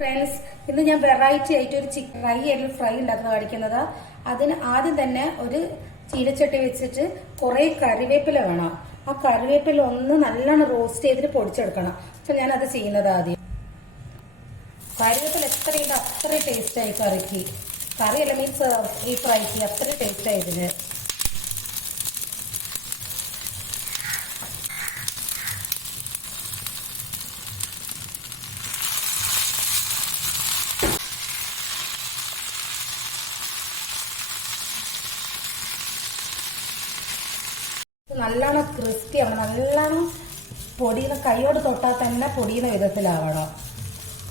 Friends ഇന്ന് ഞാൻ variety ആയിട്ട് ഒരു ചിക്കൻ ഫ്രൈ ആയിട്ടുള്ള ഫ്രൈ ഉണ്ടാക്കുന്നത് കാണിക്കുന്നത്. അതിന് ആദ്യം തന്നെ ഒരു ചീരച്ചട്ടി വെച്ചിട്ട് കുറെ കറിവേപ്പില വേണം. ആ കറിവേപ്പില ഒന്ന് നല്ലോണം റോസ്റ്റ് ചെയ്തിട്ട് പൊടിച്ചെടുക്കണം. പക്ഷെ ഞാൻ അത് ചെയ്യുന്നത് ആദ്യം. കറിവേപ്പില എത്രയുണ്ട് അത്രയും ടേസ്റ്റ് ആയി കറിക്ക്. കറിയല്ല മീൻസ് ഈ ഫ്രൈക്ക് അത്രയും ടേസ്റ്റ് ആയി ഇതിന്. നല്ലോണം ക്രിസ്പി ആവണം. നല്ലോണം പൊടിയുന്ന കൈയോട് തൊട്ടാൽ തന്നെ പൊടിയുന്ന വിധത്തിലാവണം.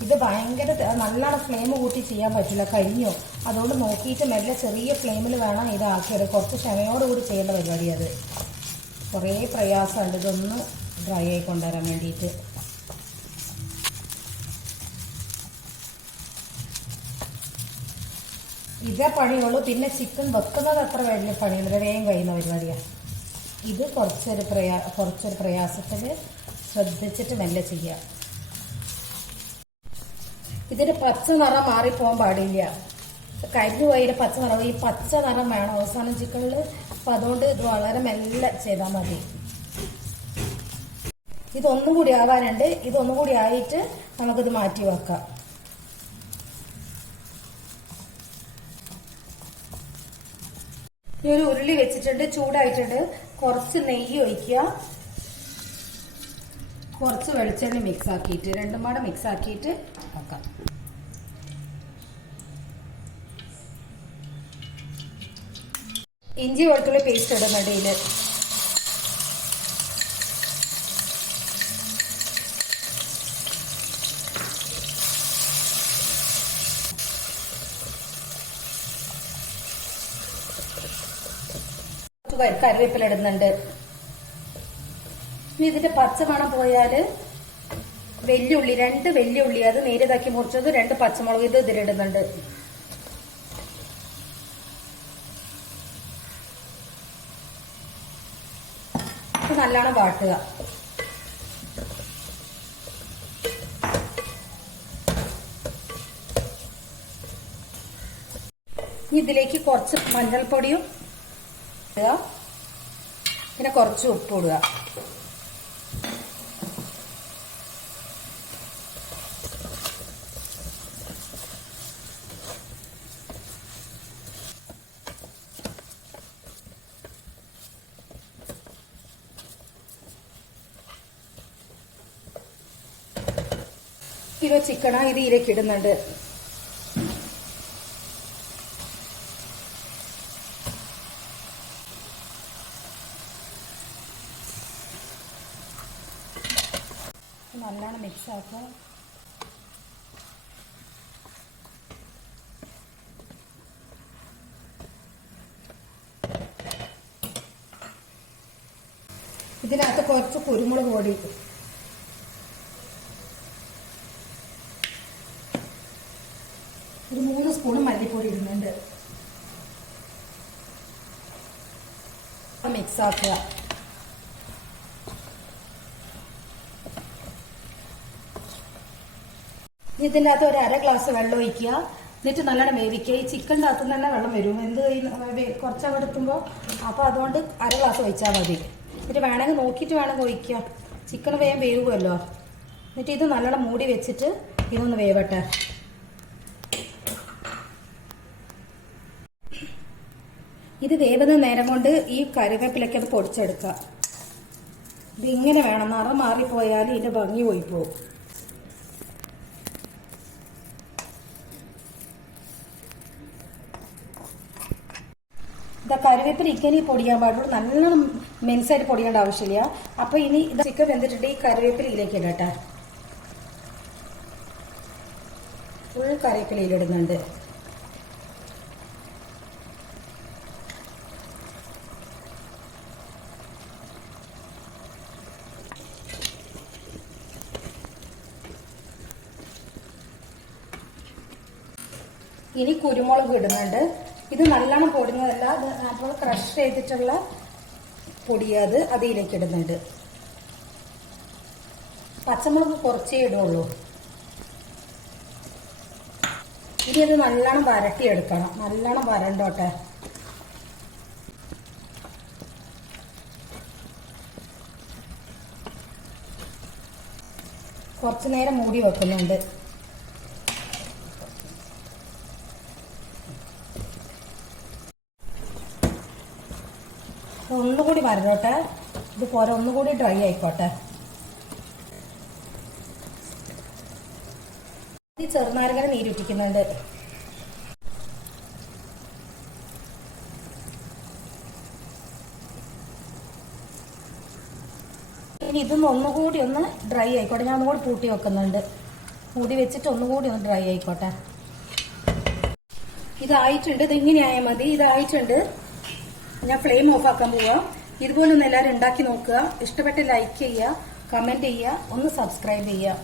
ഇത് ഭയങ്കര നല്ലോണം ഫ്ലെയിം കൂട്ടി ചെയ്യാൻ പറ്റില്ല. കരിഞ്ഞു? അതുകൊണ്ട് നോക്കിയിട്ട് മെല്ലെ ചെറിയ ഫ്ലെയിമിൽ വേണം ഇതാക്കിയത് കുറച്ച് ക്ഷമയോടുകൂടി ചെയ്യേണ്ട പരിപാടി അത്. കുറേ പ്രയാസമുണ്ട്. ഇതൊന്ന് ഡ്രൈ ആയി കൊണ്ടുവരാൻ വേണ്ടിയിട്ട്. ഇതേ പണിയുള്ളൂ. പിന്നെ ചിക്കൻ വെക്കുന്നത് അത്ര വലിയ പണിയുണ്ട് വേഗം കഴിയുന്ന പരിപാടിയാണ് ഇത് കുറച്ചൊരു പ്രയാ കുറച്ചൊരു പ്രയാസത്തിൽ ശ്രദ്ധിച്ചിട്ട് മെല്ലെ ചെയ്യാം. ഇതിന് പച്ച നിറം മാറിപ്പോകാൻ പാടില്ല. കരിഞ്ഞു പോയിട്ട് പച്ച നിറം ഈ പച്ച നിറം വേണം. അവസാനം ചിക്കനിൽ അപ്പം അതുകൊണ്ട് ഇത് വളരെ മെല്ലെ ചെയ്താൽ മതി. ഇതൊന്നും കൂടി ആവാനുണ്ട്. ഇതൊന്നും കൂടി ആയിട്ട് നമുക്കിത് മാറ്റി വെക്കാം. ഈ ഒരു ഉരുളി വെച്ചിട്ടുണ്ട്. ചൂടായിട്ടുണ്ട്. കുറച്ച് നെയ്യ് ഒഴിക്കുക. കുറച്ച് വെളിച്ചെണ്ണ മിക്സ് ആക്കിയിട്ട് രണ്ടും പാടെ മിക്സ് ആക്കിയിട്ട് ആക്കാം ഇഞ്ചി വെളുത്തുള്ളി പേസ്റ്റ് ഇടുന്നുണ്ട് ഇതിൽ കറിവേപ്പില ഇടുന്നുണ്ട് ഇനി ഇതിന്റെ പച്ചമണം പോയാൽ വെല്ലുള്ളി രണ്ട് വെല്ലുള്ളി. അത് നേരിയതാക്കി മുറിച്ചത് രണ്ട് പച്ചമുളക് ഇത് ഇതിലിടുന്നുണ്ട്. ഇത് നല്ലോണം വാട്ടുക. ഇതിലേക്ക് കുറച്ച് മഞ്ഞൾപ്പൊടിയും ഇടുക. പിന്നെ കുറച്ച് ഉപ്പ് ഇടുക. കിലോ ചിക്കണ ഇത് ഇതിലേക്ക് ഇടുന്നുണ്ട്. നല്ലോണം മിക്സ് ആക്കുക. ഇതിനകത്ത് കുറച്ച് കുരുമുളക് പൊടി ഒരു മൂന്ന് സ്പൂൺ മല്ലിപ്പൊടി ഇടുന്നുണ്ട്. മിക്സ് ആക്കുക. ഇതിന്റെ അകത്ത് ഒരു അര ഗ്ലാസ് വെള്ളം ഒഴിക്കുക. എന്നിട്ട് നല്ലോണം വേവിക്കുക. ഈ ചിക്കന്റെ അകത്ത് തന്നെ വെള്ളം വരും. എന്ത് കുറച്ച് അവിടെത്തുമ്പോൾ അപ്പോൾ അതുകൊണ്ട് അര ഗ്ലാസ് ഒഴിച്ചാൽ മതി. എന്നിട്ട് വേണമെങ്കിൽ നോക്കിയിട്ട് വേണമെങ്കിൽ ഒഴിക്കുക. ചിക്കൻ വേഗം വേവുമല്ലോ. എന്നിട്ട് ഇത് നല്ലോണം മൂടി വെച്ചിട്ട് ഇതൊന്ന് വേവട്ടെ. ഇത് വേവുന്ന നേരം കൊണ്ട് ഈ കറിവേപ്പിലൊക്കെ അത് പൊടിച്ചെടുക്കുക. ഇതിങ്ങനെ വേണം. നിറം മാറിപ്പോയാൽ ഇതിന്റെ ഭംഗി പോയി പോകും. ഇതാ കറിവേപ്പില ഇക്കനി പൊടിയാൻ പാടുള്ളൂ. നല്ല മെൻസായിട്ട് പൊടിയേണ്ട ആവശ്യമില്ല. അപ്പൊ ഇനി ഇത് ചിക്കൻ വെന്തിട്ടുണ്ട്. ഈ കറിവേപ്പില ഇതിലേക്ക് ഇടട്ടെ ഫുൾ കറിവേപ്പിലയിലിടുന്നുണ്ട് ഇനി കുരുമുളക് ഇടുന്നുണ്ട്. ഇത് നല്ലോണം പൊടിഞ്ഞതല്ല അത് നമ്മൾ ക്രഷ് ചെയ്തിട്ടുള്ള പൊടിയത് അതിലേക്ക് ഇടുന്നുണ്ട്. പച്ചമുളക് കുറച്ചേ ഇടുള്ളൂ. ഇനി ഇത് നല്ലോണം വരട്ടിയെടുക്കണം. നല്ലോണം വരണ്ടോട്ടെ? കുറച്ചു നേരം മൂടി വെക്കുന്നുണ്ട്. ഒന്നുകൂടി വരട്ടെ. ഇത് പോരാ ഒന്നുകൂടി ഡ്രൈ ആയിക്കോട്ടെ. ഈ നീരുറ്റിക്കുന്നുണ്ട് ഇനി ഇതൊന്ന് ഒന്നുകൂടി ഒന്ന് ഡ്രൈ ആയിക്കോട്ടെ. ഞാൻ ഒന്നുകൂടി പൂട്ടി വെക്കുന്നുണ്ട്. മൂടി വെച്ചിട്ട് ഒന്നുകൂടി ഒന്ന് ഡ്രൈ ആയിക്കോട്ടെ. ഇതായിട്ടുണ്ട്. ഇത് ഇങ്ങനെ ആയാൽ മതി. ഇതായിട്ടുണ്ട്. ഞാൻ ഫ്ലെയിം ഓഫ് ആക്കാൻ പോവാം. ഇതുപോലെ ഒന്ന് എല്ലാവരും ഉണ്ടാക്കി നോക്കുക. ഇഷ്ടപ്പെട്ട ലൈക്ക് ചെയ്യുക കമന്റ് ചെയ്യുക ഒന്ന് സബ്സ്ക്രൈബ് ചെയ്യുക.